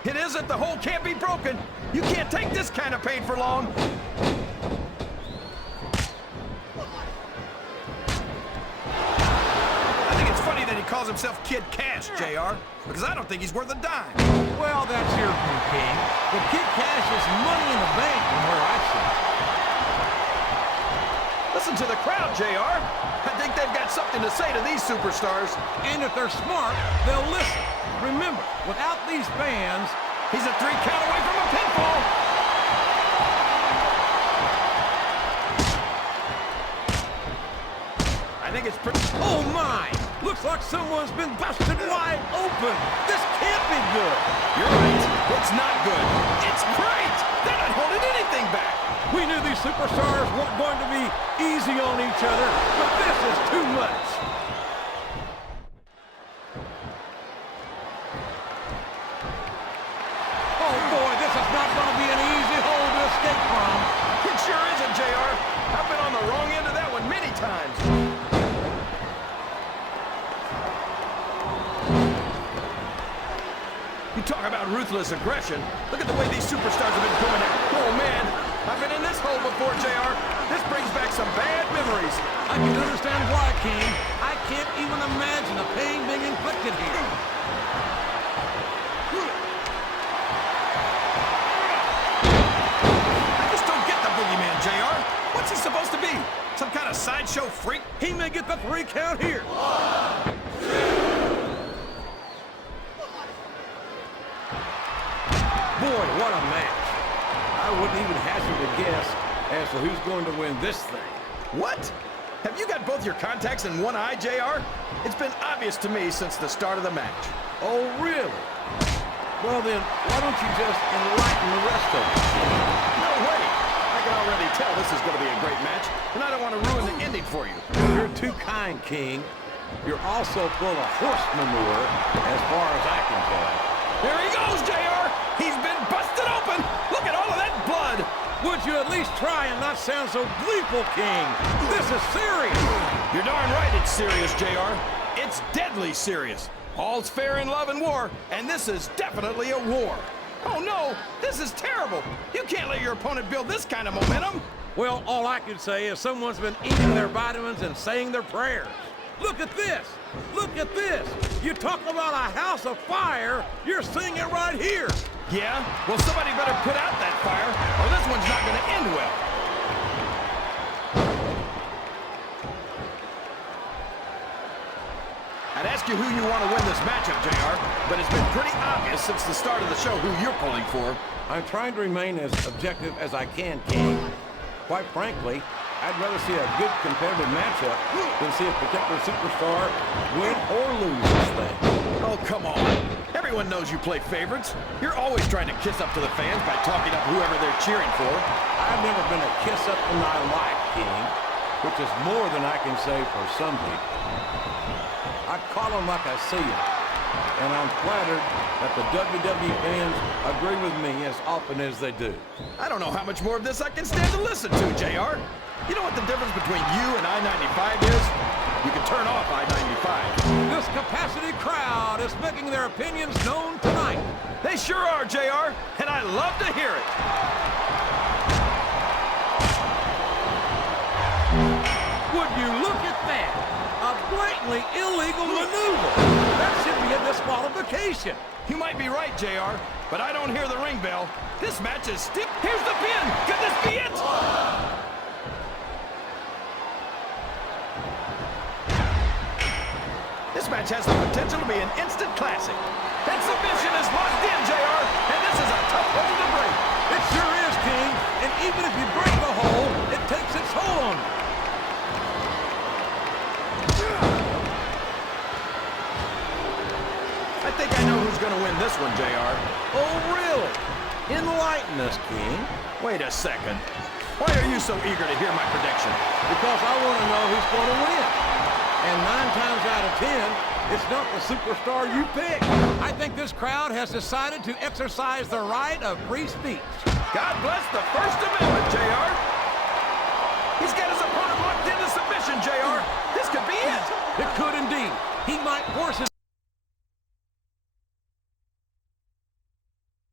It isn't. The hold can't be broken. You can't take this kind of pain for long. I think it's funny that he calls himself Kid Cash, JR, because I don't think he's worth a dime. Well, that's your view, King. But Kid Cash is money in the bank from where I sit. Listen to the crowd, JR. I think they've got something to say to these superstars. And if they're smart, they'll listen. Remember, without these fans, he's a 3 count away from a pinfall. I think it's pretty... Oh, my! Looks like someone's been busted wide open. This can't be good. You're right. It's not good. It's great. They're not holding anything back. We knew these superstars weren't going to be easy on each other, but this is too much. Oh, boy, this is not going to be an easy hole to escape from. It sure isn't, JR. I've been on the wrong end of that one many times. You talk about ruthless aggression. Look at the way these superstars have been going at. Oh, man. I've been in this hole before, JR. This brings back some bad memories. I can understand why, King. I can't even imagine the pain being inflicted here. I just don't get the boogeyman, JR. What's he supposed to be? Some kind of sideshow freak? He may get the 3 count here. Boy, what a match. I wouldn't even hazard a guess as to who's going to win this thing. What? Have you got both your contacts in one eye, JR? It's been obvious to me since the start of the match. Oh, really? Well, then, why don't you just enlighten the rest of us? No way! I can already tell this is going to be a great match, and I don't want to ruin the ending for you. You're too kind, King. You're also full of horse manure, as far as I can tell. There he goes, JR! He's been busted open! Look at all of that blood! Would you at least try and not sound so gleeful, King? This is serious! You're darn right it's serious, JR. It's deadly serious. All's fair in love and war, and this is definitely a war. Oh, no! This is terrible! You can't let your opponent build this kind of momentum! Well, all I can say is someone's been eating their vitamins and saying their prayers. Look at this! Look at this! You talk about a house of fire, you're seeing it right here! Yeah? Well, somebody better put out that fire, or this one's not going to end well. I'd ask you who you want to win this matchup, JR, but it's been pretty obvious since the start of the show who you're pulling for. I'm trying to remain as objective as I can, King. Quite frankly, I'd rather see a good competitive matchup than see a particular superstar win or lose this thing. Oh, come on. Everyone knows you play favorites. You're always trying to kiss up to the fans by talking up whoever they're cheering for. I've never been a kiss up in my life, King, which is more than I can say for some people. I call them like I see them, and I'm flattered that the WWE fans agree with me as often as they do. I don't know how much more of this I can stand to listen to, JR. You know what the difference between you and I-95 is? You can turn off I-95. This capacity crowd is making their opinions known tonight. They sure are, JR, and I love to hear it. Would you look at that? A blatantly illegal maneuver. That should be a disqualification. You might be right, JR, but I don't hear the ring bell. This match is stiff. Here's the pin. Could this be it? This match has the potential to be an instant classic. That submission is locked in, JR, and this is a tough hole to break. It sure is, King. And even if you break the hole, it takes its toll on you. I think I know who's going to win this one, JR. Oh, really? Enlighten us, King. Wait a second. Why are you so eager to hear my prediction? Because I want to know who's going to win. And 9 times out of 10, it's not the superstar you pick. I think this crowd has decided to exercise the right of free speech. God bless the First Amendment, JR. He's got his opponent locked into submission, JR. This could be it. It could indeed. He might force his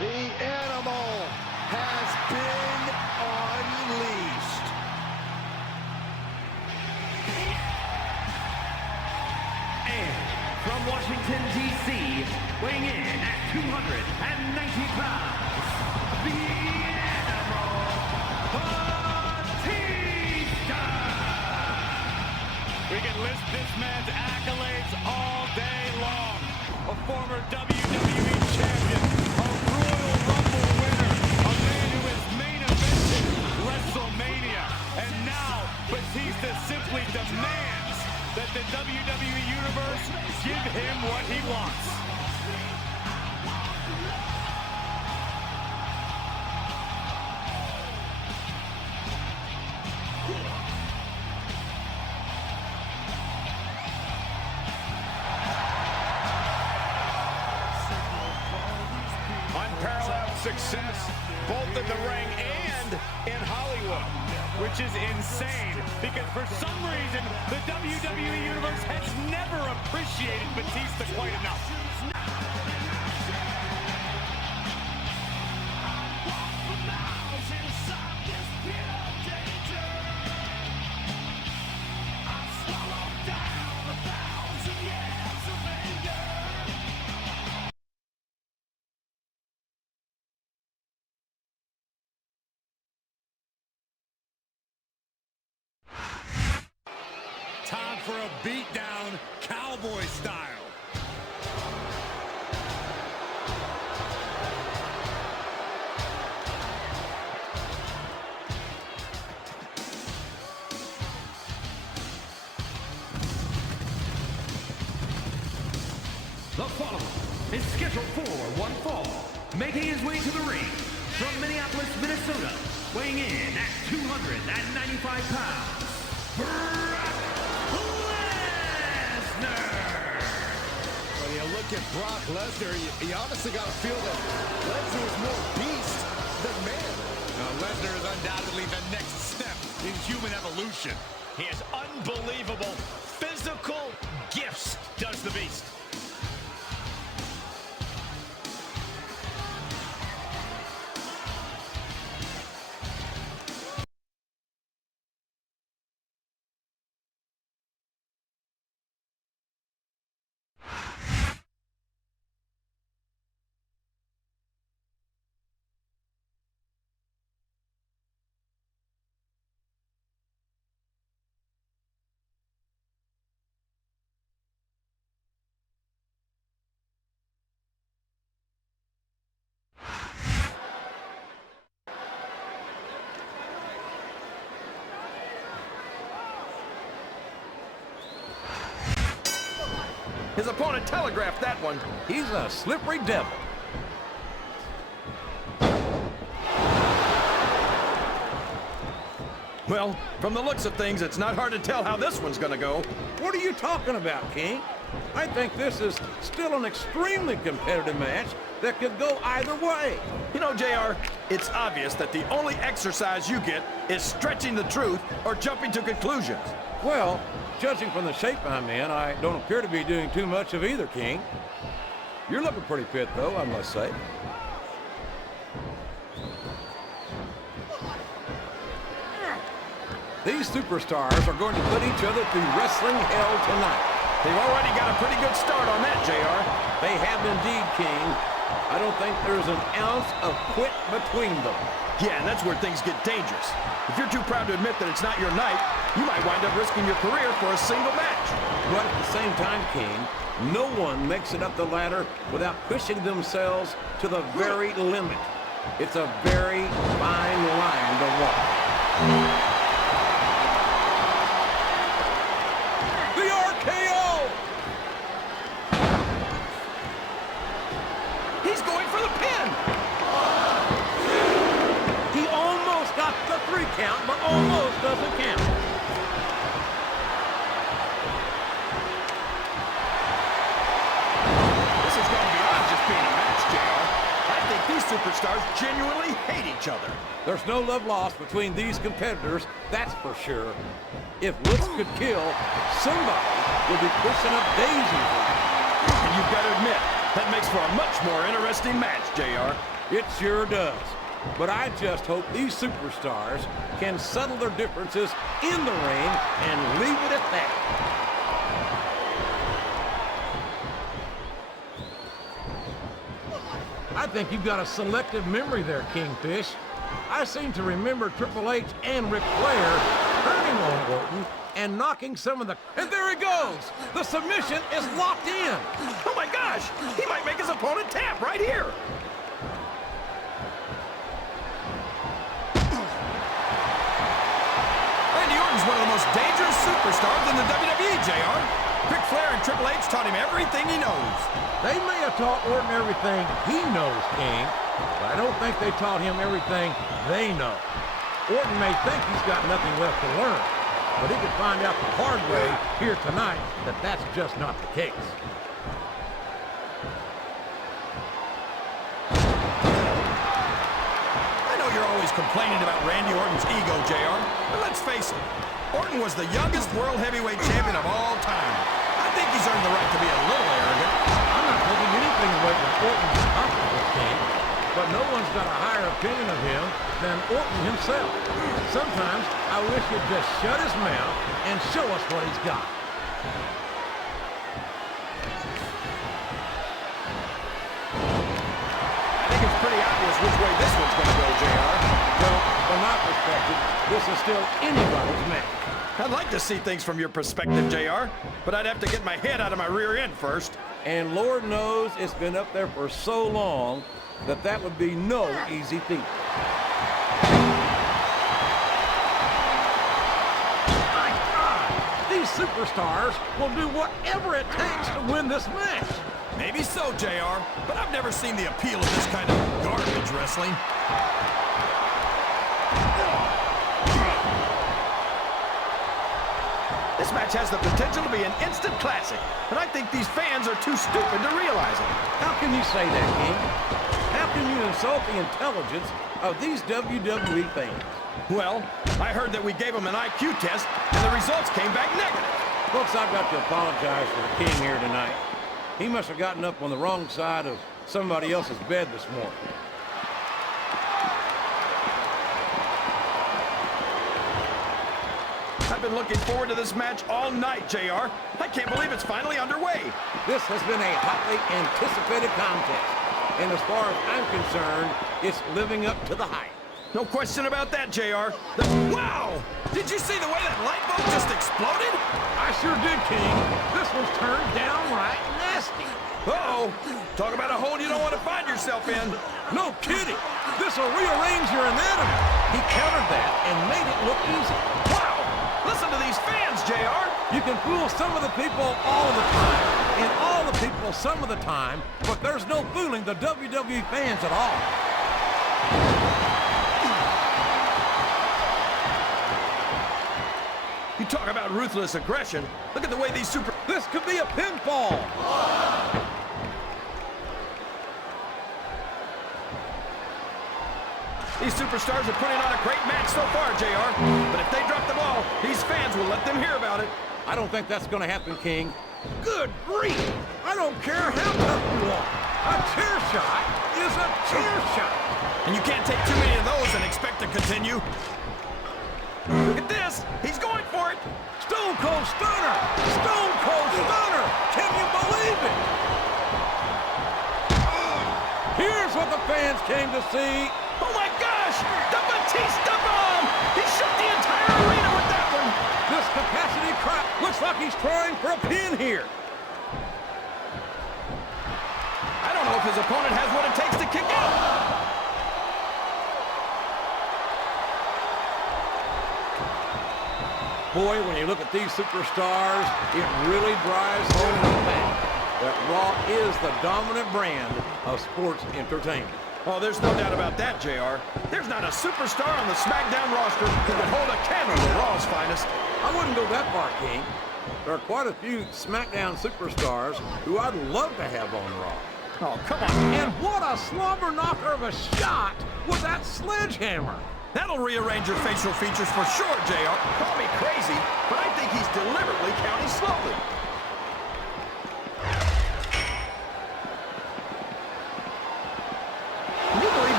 The animal has been unleashed. And from Washington, D.C., weighing in at 290 pounds, the animal, Batista! We can list this man's accolades all day long. A former WWE champion, a Royal Rumble winner, a man who has main evented WrestleMania, and now Batista simply demands that the WWE Universe give him what he wants. Unparalleled success, both in the ring and in Hollywood, which is insane because for some reason the WWE Universe has never appreciated Batista quite enough. Time for a beatdown, cowboy style. The following is scheduled for one fall, making his way to the ring from Minneapolis, Minnesota, weighing in at 295 pounds, Brock Lesnar! When you look at Brock Lesnar, you honestly got to feel that Lesnar is more beast than man. Lesnar is undoubtedly the next step in human evolution. He has unbelievable physical gifts, does the Beast. His opponent telegraphed that one. He's a slippery devil. Well, from the looks of things, it's not hard to tell how this one's gonna go. What are you talking about, King? I think this is still an extremely competitive match that could go either way. You know, JR, it's obvious that the only exercise you get is stretching the truth or jumping to conclusions. Well, judging from the shape I'm in, I don't appear to be doing too much of either, King. You're looking pretty fit, though, I must say. These superstars are going to put each other through wrestling hell tonight. They've already got a pretty good start on that, JR. They have indeed, King. I don't think there's an ounce of quit between them. Yeah, and that's where things get dangerous. If you're too proud to admit that it's not your night, you might wind up risking your career for a single match. But at the same time, King, no one makes it up the ladder without pushing themselves to the very limit. It's a very fine line to walk. The RKO! He's going for the pin! He almost got the 3 count, but almost doesn't count. This is going beyond just being a match, JR. I think these superstars genuinely hate each other. There's no love lost between these competitors, that's for sure. If looks could kill, somebody would be pushing up daisies. And you've got to admit, that makes for a much more interesting match, JR. It sure does. But I just hope these superstars can settle their differences in the ring and leave it at that. I think you've got a selective memory there, Kingfish. I seem to remember Triple H and Ric Flair turning on Orton and knocking some of the... And there he goes! The submission is locked in! Oh my gosh! He might make his opponent tap right here! Randy Orton's one of the most dangerous superstars in the WWE, JR. Ric Flair and Triple H taught him everything he knows. They may have taught Orton everything he knows, King, but I don't think they taught him everything they know. Orton may think he's got nothing left to learn, but he could find out the hard way here tonight that that's just not the case. I know you're always complaining about Randy Orton's ego, JR, but let's face it, Orton was the youngest world heavyweight champion of all time. I think he's earned the right to be a little arrogant. I'm not taking anything away from Orton's accomplishments, King, but no one's got a higher opinion of him than Orton himself. Sometimes I wish he'd just shut his mouth and show us what he's got. I think it's pretty obvious which way this one's going to go, JR. Well, from my perspective, this is still anybody's match. I'd like to see things from your perspective, JR, but I'd have to get my head out of my rear end first. And Lord knows it's been up there for so long that that would be no easy feat. My God! These superstars will do whatever it takes to win this match. Maybe so, JR, but I've never seen the appeal of this kind of garbage wrestling. This match has the potential to be an instant classic, and I think these fans are too stupid to realize it. How can you say that, King? How can you insult the intelligence of these WWE fans? Well, I heard that we gave them an IQ test, and the results came back negative. Folks, I've got to apologize for the King here tonight. He must have gotten up on the wrong side of somebody else's bed this morning. I've been looking forward to this match all night, JR. I can't believe it's finally underway. This has been a hotly anticipated contest, and as far as I'm concerned, it's living up to the hype. No question about that, JR. Wow! Did you see the way that light bulb just exploded? I sure did, King. This one's turned downright nasty. Uh-oh. Talk about a hole you don't want to find yourself in. No kidding. This'll rearrange your anatomy. He countered that and made it look easy. Wow! Listen to these fans, JR. You can fool some of the people all the time, and all the people some of the time, but there's no fooling the WWE fans at all. You talk about ruthless aggression. Look at the way these This could be a pinfall. These superstars are putting on a great match so far, JR. But if they drop the ball, these fans will let them hear about it. I don't think that's going to happen, King. Good grief! I don't care how tough you are. A chair shot is a chair shot. And you can't take too many of those and expect to continue. Look at this. He's going for it. Stone Cold Stunner! Stone Cold Stunner! Can you believe it? Here's what the fans came to see. Oh my gosh! The Batista bomb! He shook the entire arena with that one! This capacity crap looks like he's trying for a pin here. I don't know if his opponent has what it takes to kick out. Boy, when you look at these superstars, it really drives home the fact that Raw is the dominant brand of sports entertainment. Oh, there's no doubt about that, JR. There's not a superstar on the SmackDown roster who could hold a candle to Raw's finest. I wouldn't go that far, King. There are quite a few SmackDown superstars who I'd love to have on Raw. Oh, come on. And what a slobber knocker of a shot with that sledgehammer. That'll rearrange your facial features for sure, JR. Call me crazy, but I think he's deliberately counting slowly. Can you believe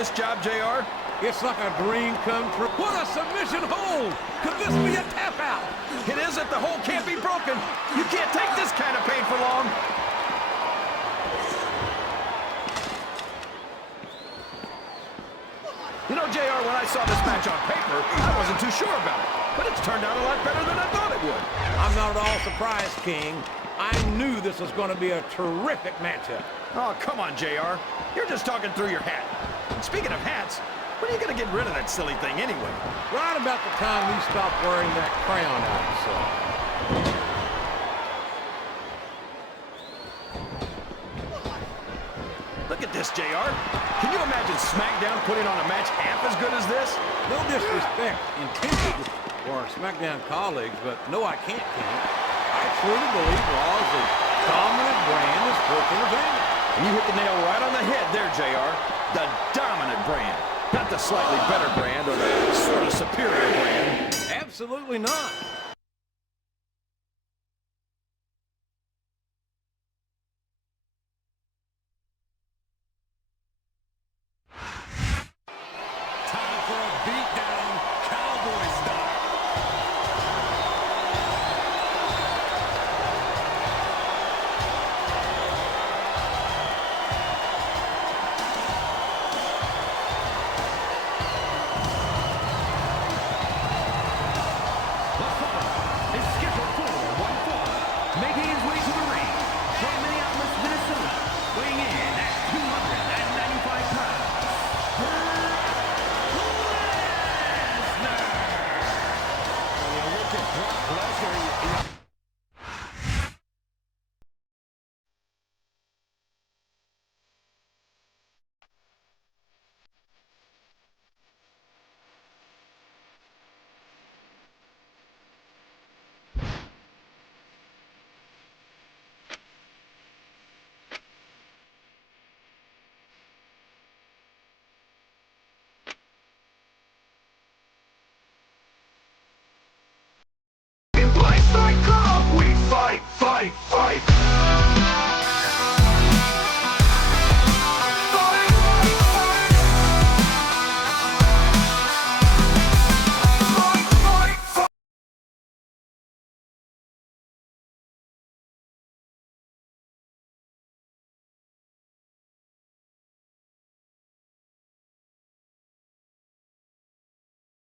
this job, JR? It's like a dream come true. What a submission hold! Could this be a tap out? It isn't. The hold can't be broken. You can't take this kind of pain for long. You know, JR, when I saw this match on paper, I wasn't too sure about it. But it's turned out a lot better than I thought it would. I'm not at all surprised, King. I knew this was going to be a terrific matchup. Oh, come on, JR. You're just talking through your hat. And speaking of hats, when are you going to get rid of that silly thing anyway? Right about the time you stop wearing that crown out, so. Look at this, JR. Can you imagine Smackdown putting on a match half as good as this? No disrespect intended for our Smackdown colleagues, but no, I can't, King. I truly believe Raw is a dominant brand of sports entertainment. And you hit the nail right on the head there, JR. The dominant brand. Not the slightly better brand or the sort of superior brand. Absolutely not. Time for a beatdown, Cowboy style. Is scheduled for one fall, making his way to the ring from Minneapolis, Minnesota, weighing in at 295 pounds. When you look at Brock Lesnar, you